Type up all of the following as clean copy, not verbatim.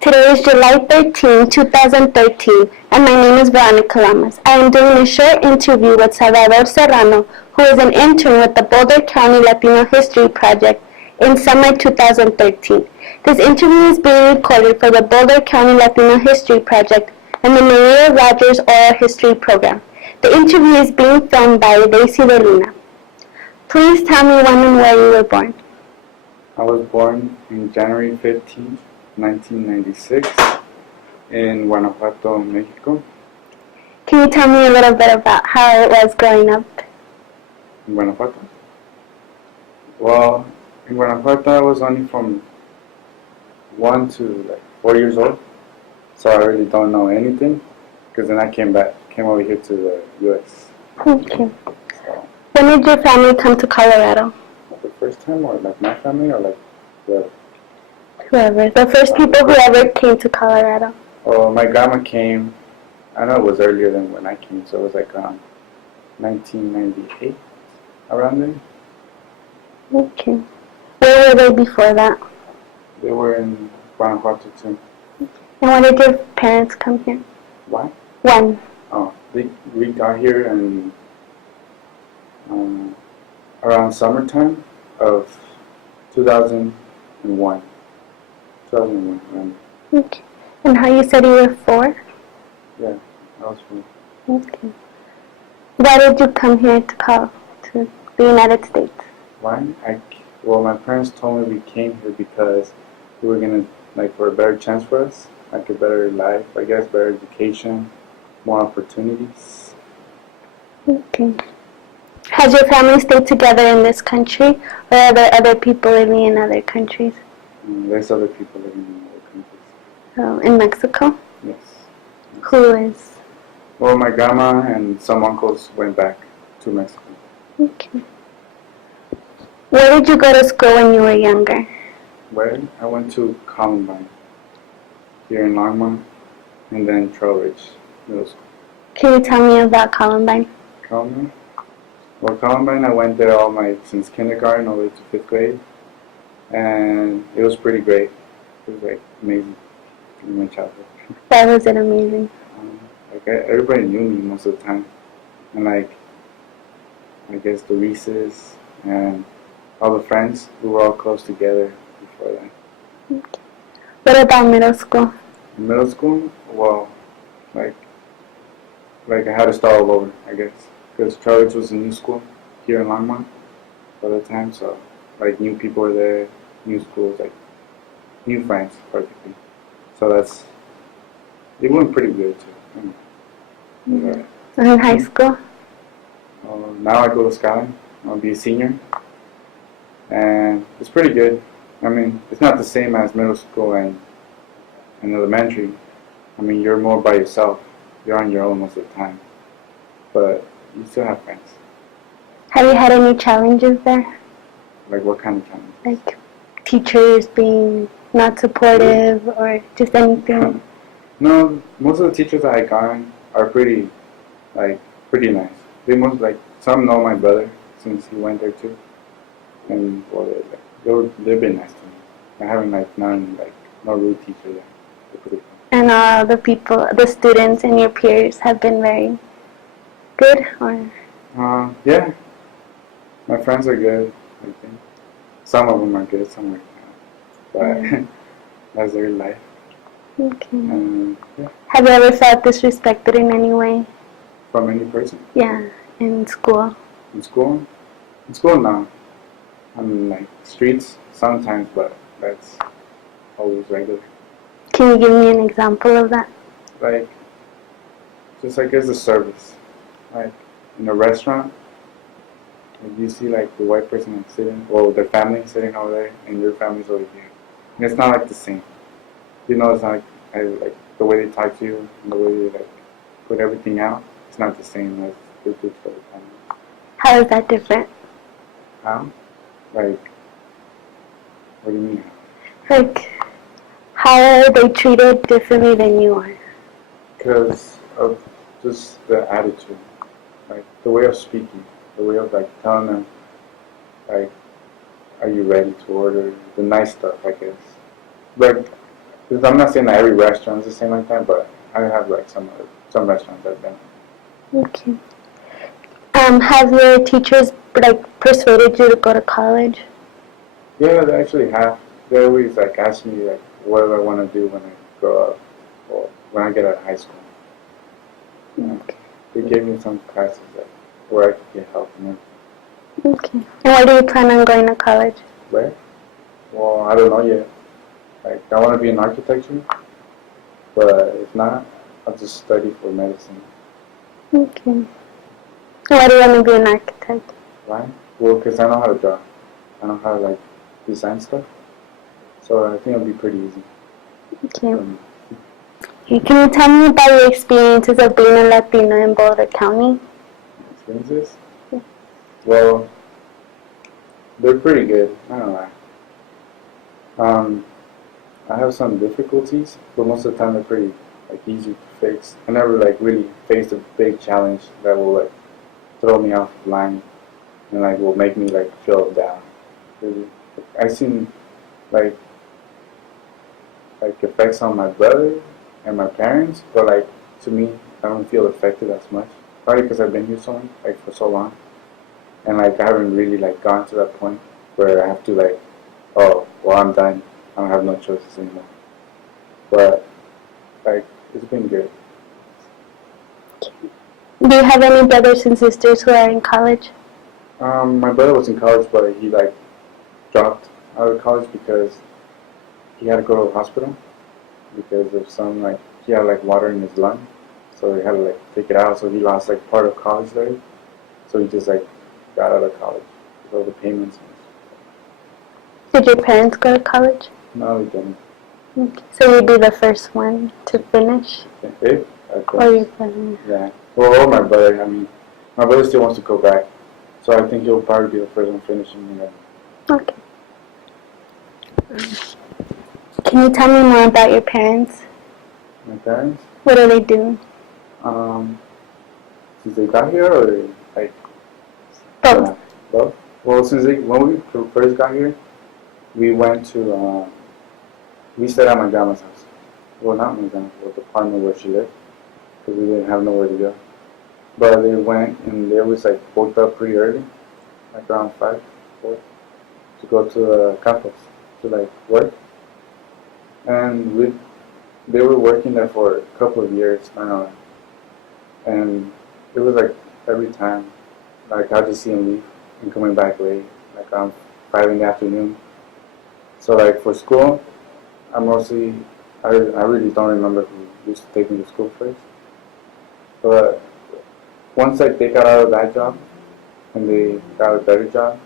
Today is July 13, 2013, and my name is Veronica Lamas. I am doing a short interview with Salvador Serrano, who is an intern with the Boulder County Latino History Project in summer 2013. This interview is being recorded for the Boulder County Latino History Project and the Maria Rogers Oral History Program. The interview is being filmed by Daisy de Luna. Please tell me when and where you were born. I was born on January 15, 1996 in Guanajuato, Mexico. Can you tell me a little bit about how it was growing up? In Guanajuato? Well, in Guanajuato I was only from 1 to 4 years old, so I really don't know anything, because then I came over here to the U.S. Okay. So, When did your family come to Colorado? the first time, or my family, or the Whoever. The first people who ever came to Colorado. Oh, my grandma came. I know it was earlier than when I came, so it was like 1998, around then. Okay. Where were they before that? They were in Guanajuato too. And when did your parents come here? Why? When? Oh, we got here in around summertime of 2001. 2001, around. Okay. And how you said you were 4? Yeah, I was from. Okay. Why did you come here to the United States? Why? Well, my parents told me we came here because we were gonna, for a better chance for us, a better life, I guess, better education, more opportunities. Okay. Has your family stayed together in this country, or are there other people living in other countries? There's other people living in other countries. Oh, in Mexico? Yes. Who is? Well, my grandma and some uncles went back to Mexico. Okay. Where did you go to school when you were younger? Where? I went to Columbine, here in Longmont, and then Trail Ridge Middle School. Can you tell me about Columbine? Columbine? Well, Columbine, I went there since kindergarten all the way to 5th grade, and it was pretty great. It was amazing in my childhood. Why was it amazing? Everybody knew me most of the time, and I guess the recess and all the friends, we were all close together before that. Okay. What about middle school? In middle school, well, I had to start all over, I guess, because Charles was a new school here in Longmont by the time, so new people were there, new schools, new friends practically. So it went pretty good too. Mm-hmm. And in high school? Now I go to Skyline. I'll be a senior, and it's pretty good. I mean, it's not the same as middle school and elementary. I mean, you're more by yourself. You're on your own most of the time, but you still have friends. Have you had any challenges there? What kind of challenges? Like teachers being not supportive or just anything? No, most of the teachers that I got are pretty nice. They some know my brother since he went there too, and well, they've been nice to me. I haven't no rude teacher there. They're pretty cool. And the students and your peers have been very good, or? Yeah, my friends are good. I think some of them are good, some are not. But that's their life. Okay. Yeah. Have you ever felt disrespected in any way? From any person? Yeah, in school. In school? In school, no. I mean, streets sometimes, but that's always regular. Can you give me an example of that? Just as the service. In a restaurant, you see the white person sitting, well, their family sitting over there, and your family's over here. And it's not the same. You know, it's not the way they talk to you and the way they put everything out. It's not the same as they do to other families. How is that different? How? What do you mean? How are they treated differently than you are? Because of just the attitude, the way of speaking, the way of telling them, are you ready to order the nice stuff, I guess. Because I'm not saying that every restaurant is the same like that, but I have like some restaurants I've been. Okay. Have your teachers like persuaded you to go to college? Yeah, they actually have. They always like ask me like what do I want to do when I grow up or when I get out of high school. Okay. They gave me some classes where I could get help. Okay. And where do you plan on going to college? Where? Well, I don't know yet. Like I want to be in architecture, but if not, I'll just study for medicine. Okay. And why do you want to be an architect? Why? Well, because I know how to draw. I know how to like design stuff. So I think it'll be pretty easy. Okay. Okay. Can you tell me about your experiences of being a Latino in Boulder County? Experiences? Well, they're pretty good. I don't lie. I have some difficulties, but most of the time they're pretty like easy to fix. I never like really faced a big challenge that will like throw me off the line and like will make me like feel down. Really, I've seen like effects on my brother and my parents, but like to me, I don't feel affected as much. Probably because I've been here for so long, and like I haven't really like gone to that point where I have to like, oh, well I'm done. I don't have no choices anymore. But like it's been good. Do you have any brothers and sisters who are in college? My brother was in college, but he like dropped out of college because he had to go to the hospital because of some like he had like water in his lung, so they had to like take it out. So he lost like part of college there. So he just like got out of college with all the payments. Did your parents go to college? No, he didn't. Okay. So you'd be the first one to finish? If Or your brother? yeah. Well, or my brother. I mean, my brother still wants to go back, so I think he'll probably be the first one finishing. Okay. Can you tell me more about your parents? My parents? What do they do? Since they got here, or like Both. both? Well, when we first got here, we went to we stayed at my grandma's house. Well, not my grandma's, but the apartment where she lived, because we didn't have nowhere to go. But they went and they always like woke up pretty early, like around 5, 4, to go to the campus to like work. And they were working there for a couple of years, I don't know. And it was like every time, like I'd just see them leave and coming back late, like around 5 in the afternoon. So like for school, I really don't remember who used to take me to school first. But once like they got out of that job and they got a better job,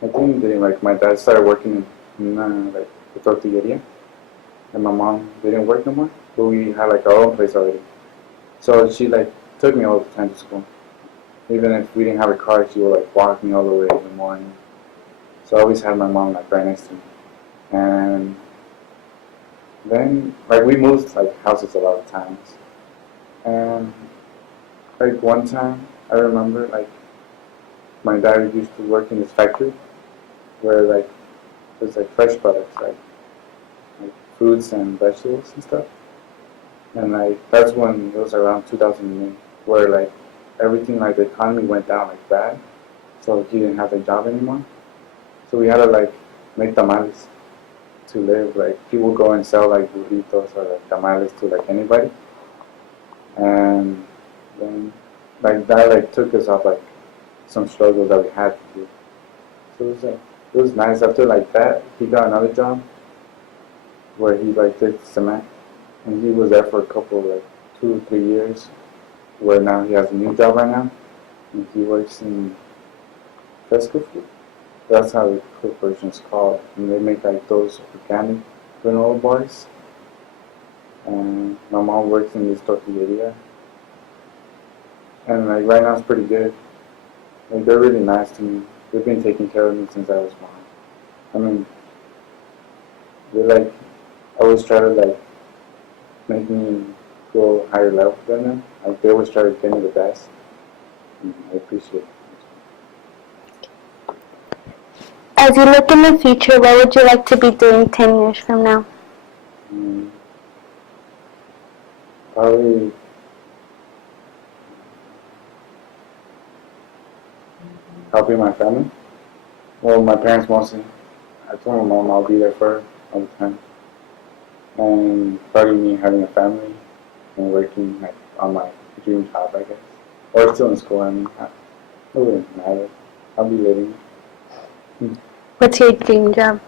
I think like my dad started working in like the tortilleria, and my mom didn't work no more. But we had like our own place already. So she like took me all the time to school. Even if we didn't have a car, she would like walk me all the way in the morning. So I always had my mom like right next to me. And then like we moved like houses a lot of times. And like one time I remember like my dad used to work in this factory where like there's like fresh products like fruits and vegetables and stuff. And like that's when it was around 2008 where like everything like the economy went down like bad. So he didn't have a job anymore. So we had to like make tamales to live. Like people go and sell like burritos or like tamales to like anybody. And then like that like took us off like some struggles that we had to do. So it was nice. After like that, he got another job where he like did cement, and he was there for a couple like 2 or 3 years. Where now he has a new job right now, and he works in Fresco Food. That's how the corporation is called, and they make like those organic granola bars. And my mom works in this tortilleria, and like right now it's pretty good. Like they're really nice to me. They've been taking care of me since I was small. I mean, they like always try to like make me go higher level than them. Like they always try to get me the best. And I appreciate it. As you look in the future, what would you like to be doing 10 years from now? Probably helping my family. Well, my parents mostly. I told my mom I'll be there for her all the time. And probably me having a family and working like on my dream job, I guess. Or still in school, I mean. It wouldn't matter. I'll be living. What's your dream job?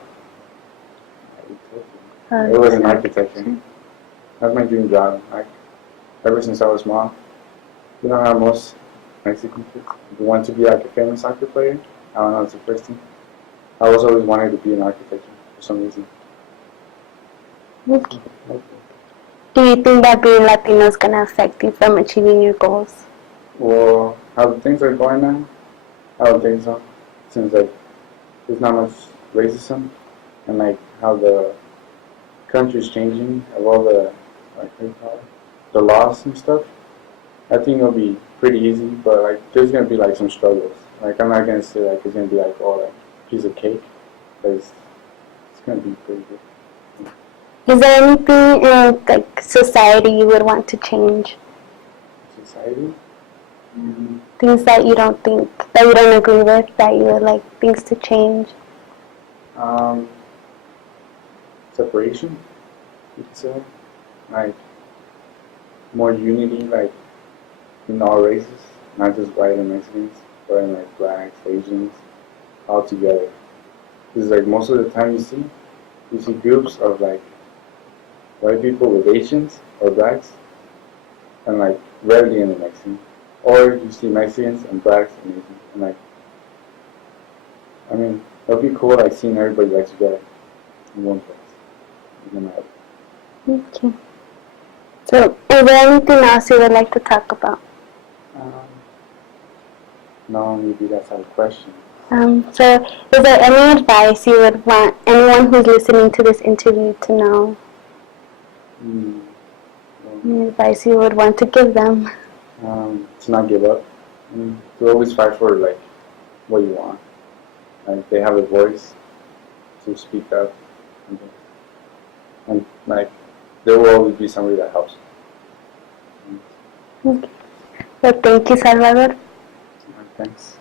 It was in architecture. That's my dream job. Like, ever since I was small. You know how most Mexican kids want to be like a famous soccer player? I don't know, it's the first thing. I was always wanted to be in architecture for some reason. Okay. Do you think that being Latino is going to affect you from achieving your goals? Well, how things are going now, I don't think so. Since like there's not much racism and like how the country's changing of all the like what do you call it? The laws and stuff. I think it'll be pretty easy, but like there's gonna be like some struggles. Like I'm not gonna say like it's gonna be like all like piece of cake, but it's gonna be pretty good. Is there anything in like society you would want to change? Society? Things that you don't think, that you don't agree with, that you would like things to change? Separation, you could say. Like more unity, like in all races, not just white and Mexicans, but in like blacks, Asians, all together. Because like most of the time you see groups of like white people with Asians or blacks, and like rarely any Mexicans. Or you see Mexicans and blacks and Asians, and like, I mean, it'll be cool like seeing everybody like together in one place. Okay. So, is there anything else you would like to talk about? No, maybe that's our question. So, is there any advice you would want anyone who's listening to this interview to know? Any advice you would want to give them? To not give up. To always fight for like what you want. Like they have a voice to speak up, and like there will always be somebody that helps. Okay. Well, thank you, Salvador. Thanks.